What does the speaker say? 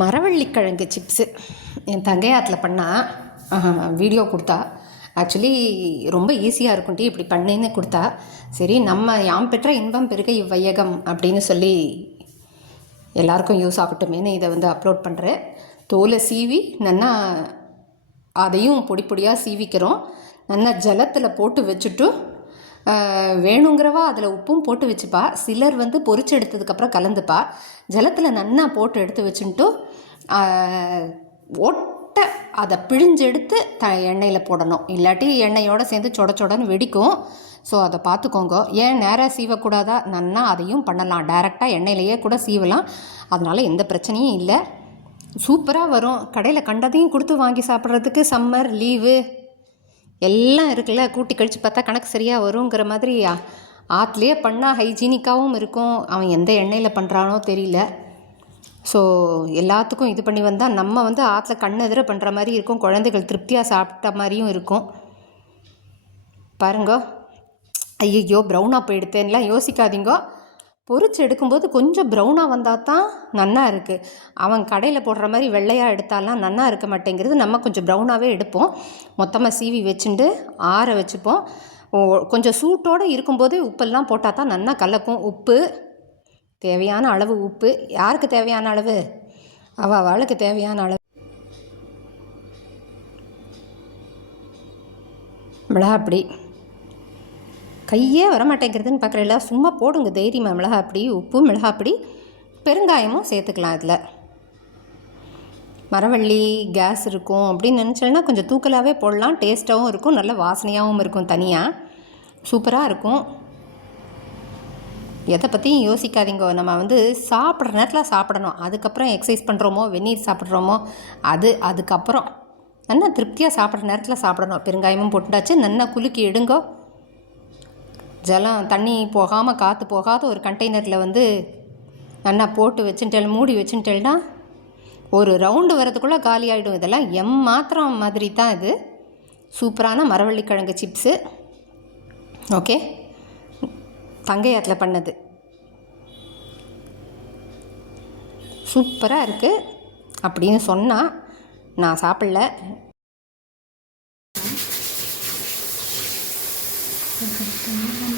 மரவள்ளிக்கிழங்கு chips. என் தங்கையாத்தில் பண்ணால் video கொடுத்தா. Actually ரொம்ப ஈஸியாக இருக்கும்டி இப்படி பண்ணேன்னு கொடுத்தா. சரி நம்ம யாம் பெற்ற இன்பம் பெருக இவ்வையகம் அப்படின்னு சொல்லி எல்லாருக்கும் யூஸ் ஆகட்டுமேனு இதை வந்து அப்லோட் பண்ணுறேன் தோலை சீவி நல்லா அதையும் பொடி பொடியாக சீவிக்கிறோம். நல்லா ஜலத்தில் போட்டு வச்சுட்டு வேணுங்கிறவா அதில் உப்பும் போட்டு வச்சுப்பா. சிலர் வந்து பொறிச்சு எடுத்ததுக்கப்புறம் கலந்துப்பா. ஜலத்தில் நன்னா போட்டு எடுத்து வச்சுட்டு ஒட்ட அதை பிழிஞ்செடுத்து த எண்ணெயில் போடணும். இல்லாட்டி எண்ணெயோடு சேர்ந்து சொட சொடன்னு வெடிக்கும். ஸோ அதை பார்த்துக்கோங்க ஏன் நேராக சீவக்கூடாதா? நன்னா அதையும் பண்ணலாம். டைரெக்டாக எண்ணெயிலேயே கூட சீவலாம். அதனால் எந்த பிரச்சனையும் இல்லை. சூப்பராக வரும். கடையில் கண்டதையும் கொடுத்து வாங்கி சாப்பிட்றதுக்கு சம்மர் லீவு. எல்லாம் இருக்குல்ல கூட்டி கழித்து பார்த்தா கணக்கு சரியாக வருங்கிற மாதிரி ஆற்றுலேயே பண்ணால் ஹைஜீனிக்காகவும் இருக்கும். அவன் எந்த எண்ணெயில் பண்ணுறானோ தெரியல. ஸோ எல்லாத்துக்கும் இது பண்ணி வந்தால் நம்ம வந்து ஆற்றுல கண்ணெதிர பண்ணுற மாதிரி இருக்கும். குழந்தைகள் திருப்தியாக சாப்பிட்ட மாதிரியும் இருக்கும். பாருங்க. ஐயோ ப்ரௌனாக போயிடுத்தேன்லாம் யோசிக்காதீங்க. பொறிச்சு எடுக்கும்போது கொஞ்சம் ப்ரௌனாக வந்தால் தான் நன்னா இருக்குது அவன் கடையில் போடுற மாதிரி வெள்ளையாக எடுத்தாலாம் நன்னா இருக்க மாட்டேங்கிறது நம்ம கொஞ்சம் ப்ரௌனாகவே எடுப்போம். மொத்தமாக சீவி வச்சுட்டு ஆற வச்சுப்போம். ஓ- கொஞ்சம் சூட்டோடு இருக்கும்போதே உப்பெல்லாம் போட்டால் தான் நன்னா கலக்கும். உப்பு தேவையான அளவு உப்பு. யாருக்கு தேவையான அளவு? அவள் அவளுக்கு தேவையான அளவு. அப்படி. கையே வரமாட்டேங்கிறதுன்னு பார்க்குறதுல சும்மா போடுங்க தைரியமாக மிளகாப்பொடி உப்பு மிளகாப்பொடி பெருங்காயமும் சேர்த்துக்கலாம் இதில். மரவள்ளி கேஸ் இருக்கும் அப்படின்னு நினச்சேன்னா கொஞ்சம் தூக்கலாகவே போடலாம் டேஸ்ட்டாகவும் இருக்கும் நல்ல வாசனையாகவும் இருக்கும் தனியாக சூப்பராக இருக்கும். எதை பற்றியும் யோசிக்காதீங்க நம்ம வந்து சாப்பிட்ற நேரத்தில் சாப்பிடணும். அதுக்கப்புறம் எக்ஸசைஸ் பண்ணுறோமோ வெந்நீர் சாப்பிட்றோமோ அது அதுக்கப்புறம். நல்லா திருப்தியாக சாப்பிட்ற நேரத்தில் சாப்பிடணும். பெருங்காயமும் போட்டுட்டாச்சு நல்லா குலுக்கி எடுங்கோ. ஜலம் தண்ணி போகாமல் காற்று போகாத ஒரு கண்டெய்னரில் வந்து நல்லா போட்டு வச்சுட்டேன் மூடி வச்சுட்டேன்னா ஒரு ரவுண்டு வரதுக்குள்ளே காலி ஆகிடும் இதெல்லாம் எம் மாத்திரம் மாதிரி தான் இது. சூப்பரான மரவள்ளிக்கிழங்கு சிப்ஸு ஓகே தங்கையாத்தில் பண்ணது. சூப்பராக இருக்குது அப்படின்னு சொன்னால் நான் சாப்பிடல. Thank you.